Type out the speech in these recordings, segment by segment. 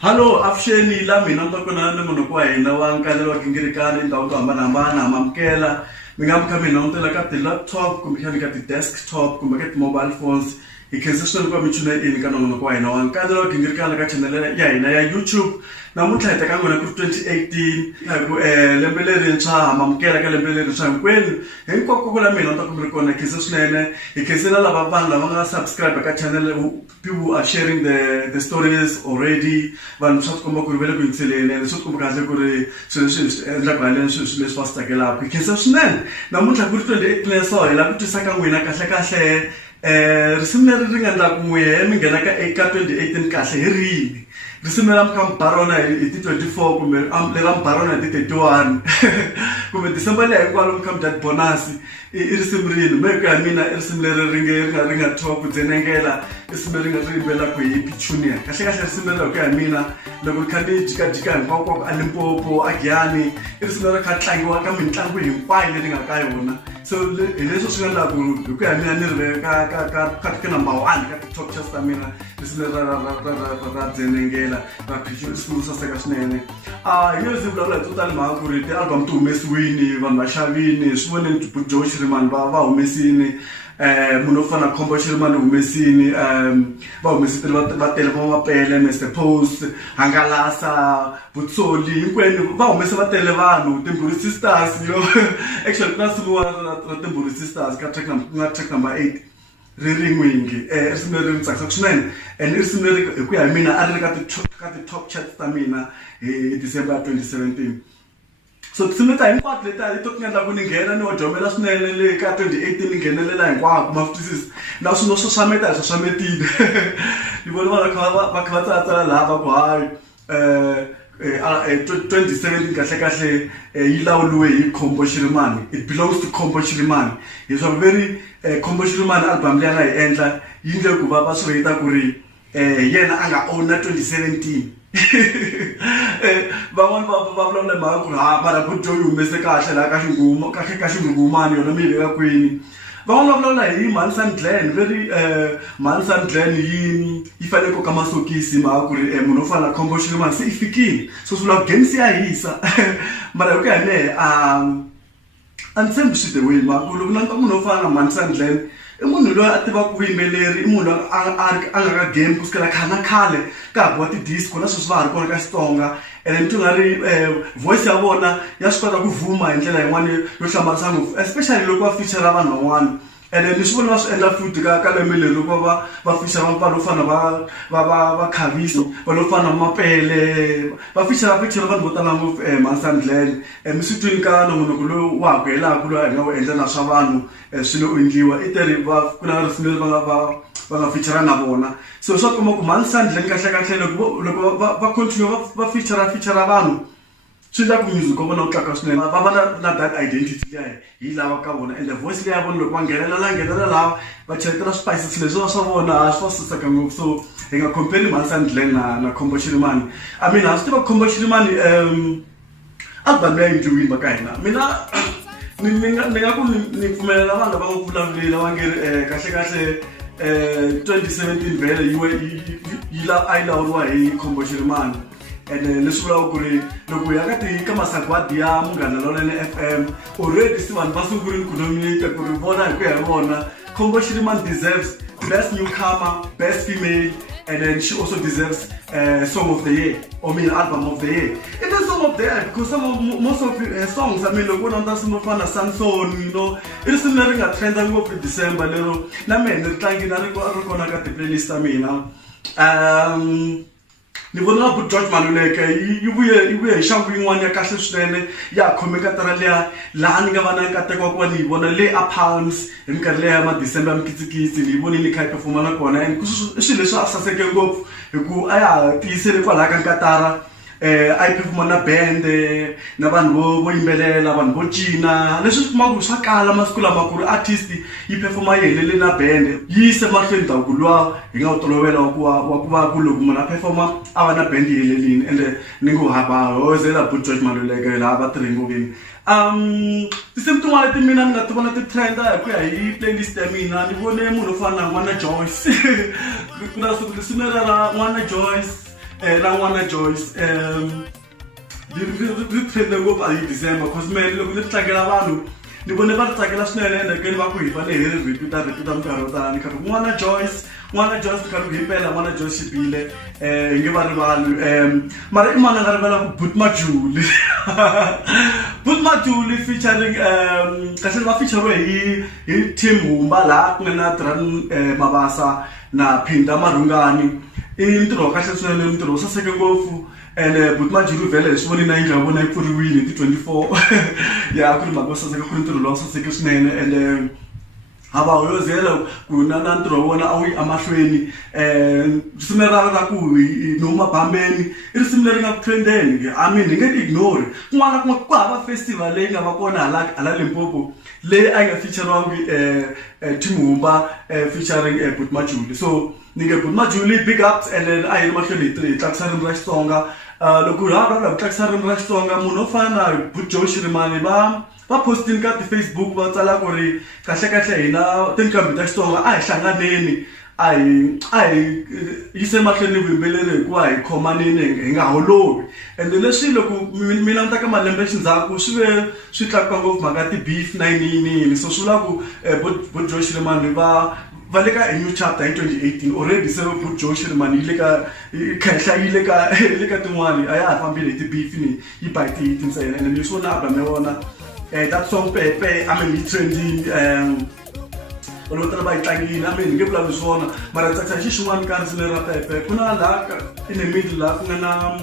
Hallo, avuxeni la mina ni kona ni munhu wa hina wa nkalelo wa gingirikani ndhawu to hambanahambana mamukela mi nga mi kha mi langutela ka ti-laptop kumbe khani ka ti-desktop kumbe ka ti-mobile phones hi khensa swinene ku va mi tune in ka nongonoko wa hina wa nkalelo wa gingirikani ka chanele ya hina ya YouTube. Namuntlha hi teka n'wina ku 2018 lembe lerintshwa mamukela ka lembe lerintshwa hinkwenu hinkwako ku la mina ta ku mi ri kona hi khensa swinene hi khensela lava vanhu lava nga subscribe ka channel people are sharing the stories already vanhu swa tikomba ku ri va le ku yingiseleni ene swi tikomba kahle ku ri swilo leswi swi endlaka haleni swilo leswi va swi tsakelaka hi khensa swinene. Namuntlha ku ri 2018 so hi lava ku twisa ka n'wina kahle risimu leri ri nga endla ku n'we mi nghena ka 2018 kahle hi rini risimu ra mkambarona hi ti 24 kumbe lera mbarona hi ti 31 kumbe December leyi hinkwalo mkamdad bonus i risimu rini me ku ya mina risimu leri ri nga thoba ku dzenengela risimu leri nga ri yimbelaka hi Pichunia kahle risimu leri ku ya mina loko ri kha ni jikajika hinkwako a Limpopo a Giyani risimu leri kha tlangiwa ka mitlangu hinkwayo leyi nga ka yona. So hi leswi swi nga endlaka ku ya mina ni ri ka number 1 ka top chart ta mina risimu ra dzenengela ra Pichunia risimu saseka swinene. Hi nge zi vulavula hi total mhaka ku ri ti-album ti humesiwini vanhu va xavini swi voneni Joe Shirimani va humesini munhu wo fana na Khombo Shirimani humesini va humesitile va tele va mapele Mr Post Hangalasa Butsoli hinkwenu va humese va tele vanhu Timburi Sisters yo actually ku na simu ra Timburi Sisters ka track number 8 rin'wingi risimu leri ri tsakisa swinene and risimu leri hi ku ya hi mina a ri ka ti-top charts ta mina hi December 2017. So tinsimu ta hinkwato letiya hi to ti nga endla ku ni nghena ni wa dyomela swinene le ka 2018 ni nghenelela hinkwako ma twisisi na swilo swo xaxameta hi xaxametile ni vona vanhu va kha va tsalatsala laha va ku hayi 2017 kahle yi lawuliwe hi Khombo Shirimani. It belongs to Khombo Shirimani. Hi swa very Khombo Shirimani album leyi nga hi endla yi ndle ku va swi rate ku ri yena a nga own na 2017 van'wani va vulavula mhaka ku ri mara ku Joe yi humese kahle laha ka xingungumani yona mi yi veka kwini. Van'wani va vulavula hi Mansan Glen very Mansan Glen yi fanele ku ka masokisi mhaka ku ri munhu wo fana na Khombo Shirimani se i fikile so swi vula game se ya hisa mara hi ku ya mehe a ni tshembi swi the way mhaka ku loko na munhu wo fana na Mansan Glen i munhu loyi a tivaka vuyimbeleri i munhu loyi a nga ka game kusukela khale ka ha biwa ti-disco na sweswi va ha ri kona ka Xitsonga and ni nga ri voice ya vona ya swi kota ku vhuma hi ndlela yin'wana yo hlamarisa ngopfu especially loko va feature vanhu van'wana and ni swi vona va swi endla futhi ka lembe leri loko va feature vanhu vo fana va Khaviso vanhu vo fana mapele va feature vanhu vo tala ngopfu Mansan Glen mi swi twini ka nongonoko loyi wa ha ku helaka loyi a hi nga wu endla na swa vanhu swilo u endliwa i teri ku na risimu leri va nga feature na vona so swa kuma ku Mansan Glen kahle loko va continue va feature vanhu swi la ku music wa vona u tlaka swinene va va na that identity leyi hi lava ka vona and the voice leyi ya vona loko va nghenelela lava va cheletela spices leswi swa vona swi va saseka ngopfu so hi nga compare Mansan Glen na Khombo Shirimani. I mean a swi tiva Khombo Shirimani album leyi endliwile va ka hina mina ni nga ku ni pfumelela vanhu lava nga vulavuleli va nge kahle 2017 vhele yi lawuriwa hi Khombo Shirimani and leswi vulaka ku ri loko ya ka masagwadi ya Munghana Lonene FM already si vanhu va sungurile ku nominate ku ri vona hi ku ya hi vona Khombo Shirimani deserves best newcomer, best female, and then she also deserves song of the year or album of the year. It is song of the year because most of her songs, I mean, look what on some of fana Samson, you know, it is something that trending up in December, little. Na men, the thank na ri kona ka playlist I mean, ni vona ku George Maluleke yi vuye hi xangu yin'wana ya kahle swinene ya khomeka tara liya laha ni nga va na nkateko wa ku ni yi vona le a Palms hi minkarhi leya ma December mikitsikitsi ni yi vone ni kha yi performa na kona and swilo leswi a saseke ngopfu hi ku a ya tiyisele kwalaha ka nkatara a yi performa na band na vanhu vo yimbelela vanhu vo cina leswi swi kuma ku swa kala masiku lama ku ri artist yi performa yi helele na band yi yise mahlweni ndhavuko luwa hi nga wu tolovela wa ku va ku loko munhu a performa a va na band yi helelini ende ni ngo hava hozela bu George Maluleke laha va tirhe ngopfini. Tinsimu tin'wana leti mina ni nga ti vona ti trenda hi ku ya hi playlist ya mina ni vone munhu wo fana na N'wana Joyce ku na risimu ra N'wana Joyce na n'wana Joyce ri trende ngopfu a hi December cause me loko ni tlangela vanhu ni vone va ri tsakela swinene ende ke ni va ku hi fane hi ri repeat minkarhi yo tala ni kha n'wana Joyce ni kha hi pela n'wana Joyce Xipile hi nge va rivali mara i mani a nga rivala ku Boot Majuli Boot Majuli featuring kahle va feature hi Team Humba laha ku nga na Dran Mabasa na Phinda Marungani i ntirho kahle swinene ntirho wo saseke ngopfu and Boot Majuli vele hi swi voni na yi nga vona yi pfuriwile ti 24 ya ku ri mhaka wo saseka ku ri ntirho lowu saseke swinene and hava hoyozela ku na ntirho wona a wu yi amahlweni risimu ra ku no mabambeni i risimu leri nga ku trendeni I mean hi nge ti ignore kun'wana ku hava festival leyi nga va kona hala Limpopo leyi a yi nga featurewangi Team Humba featuring Boot Majuli so ni nge Boot Majuli big ups and then a yi ri mahlweni hi tlakisa ririmi ra Xitsonga loko hi ku tlakisa ririmi ra Xitsonga munhu wo fana na Boot Joe Shirimani va posting ka ti-Facebook va tsala ku ri kahle hina tinqambi ta Xitsonga a hi hlanganeni a hi yise mahlweni vuyimbeleri hikuva hi khomanini hi nga holovi ende leswi loko mina ni ta ka malembe xindzhaku swi tlakuka ngopfu mhaka ti-beef na yini so swi vula ku Boot Joe Shirimani va le ka a new chapter hi 2018 already se Boot Joe Shirimani yi le ka khenhla yi le ka tin'wani a ya ha fambile hi ti-beef ni yi ba hi ti-hit ntsena ende ni swi vona album ya vona that song Pepe I mean it's trending lo tala ba itlangile I mean nge vulavuli swona mara tsakisa xi xin'wana ka risimu ra Pepe ku na la in the middle la ku nga na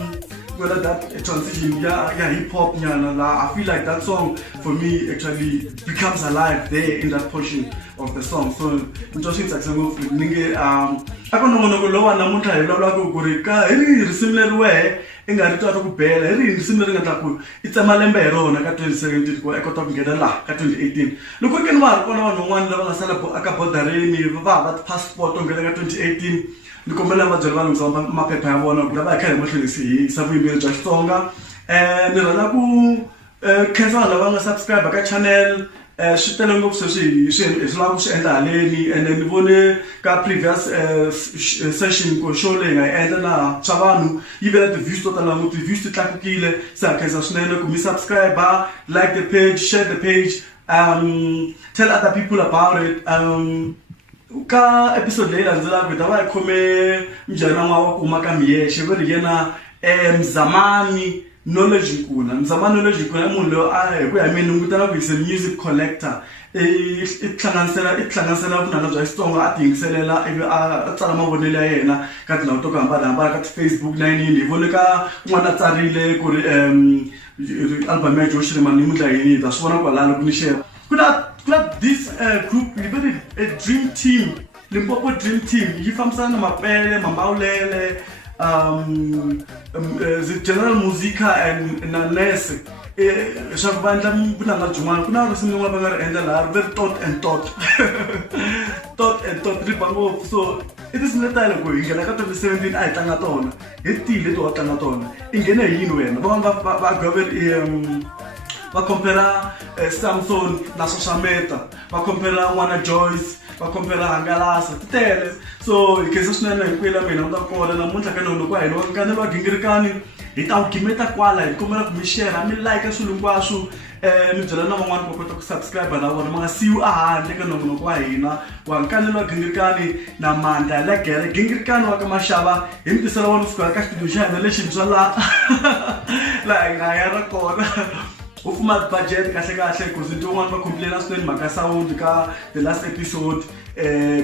whether that transition ya hip hop nyana la I feel like that song for me actually becomes alive there in that portion of the song so nto swi tsakisa ngopfu ninge a ko nongonoko lowa namuntlha hi vulavulaka ku ri ka hi risimu leri wehe i nga ri twaka ku bela hi risimu leri nga ta ku i tsema lembe hi rona ka 2017 ku kota ku nghena laha ka 2018 loko ke ni va ri kona vanhu van'wana lava nga sala aka bodareni va hava ti-passport to nghena ka 2018 ni kombela va byela vanhu ku maphepha ya vona ku lava hi karhi mahlweni hi sa vuyimbeleri bya Xitsonga ni rhandza ku khensa vanhu lava nga subscribe ka channel swi tele ngopfu swi lava ku swi endla haleni and ni vone ka previous session ko show leyi nga yi endla na swa vanhu yi vela ti-views to tala ngopfu ti-views ti tlakukile se ha khensa swinene ku mi subscribe like the page share the page tell other people about it ka episode leyi landzelaka hi ta va hi khome mjana n'wana wa ku huma ka Miyexe va ri yena Mzamani Knowledge Nkuna i munhu loyi hi ku ya mina ngutana ku hise music collector i hlanganisela vunanga bya Xitsonga a ti yingiselela ivi a tsala mavonelo ya yena ka tindhawu to hambanahambana ka ti-Facebook na yini hi vone ka n'wana a tsarile ku ri album ya Joe Shirimani yi mundla yini hi ta swi vona kwalano ku ni share ku na this group yi ve a dream team Limpopo dream team yi fambisana na Mapele Mambaulele the General Musica and na Nese swa ku va endla vunanga byin'wana ku na risimu rin'wana va nga ri endla laha very thought and thought ri ba ngopfu so i tinsimu letale ku hi nghena ka 2017 a hi tlanga tona hi tile leti wa tlanga tona i nghene hi yini wena van'wana va goveri va compara Samson na Sosameta va compara n'wana Joyce va compara Hangalasa ti tele so hi khensa swinene hinkwenu mina u ta kona namuntlha ka nonoko wa hina wa nkanelo wa gingirikani hi ta wu gimeta kwala hi kombela ku mi share mi like swilo hinkwaswo mi byela na van'wana va kota ku subscribe na vona ma nga siyiwi ahandle ka nongonoko wa hina wa nkanelo wa gingirikani na Mandla Legere gingirikani wa ka Mashava hi mi tisela vona kusukela ka studio xa hina lexintshwa laha hi nga ya ra kona u fuma budget kahle ku zi tin'wana va complaina swinene mhaka sound ka the last episode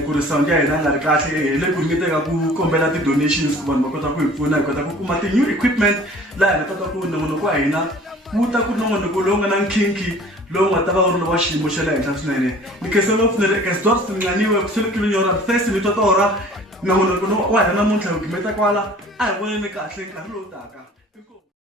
ku ri sound ya hina nga ri kahle hi le ku ringeteka ku kombela ti-donations ku vanhu va kota ku hi pfuna hi kota ku kuma ti-new equipment laha hi nga kota ku nongonoko wa hina wu ta ku nongonoko lowu nga na nkhinkhi lowu nga ta va wu ri wa xiyimo xa le henhla swinene ni khensa ngopfu ni ri eka Sidor Sinqaniwe ku selekile nyora first ni totora nongonoko wa hina namuntlha wu gimeta kwala a hi voneni kahle nkarhi lowu taka.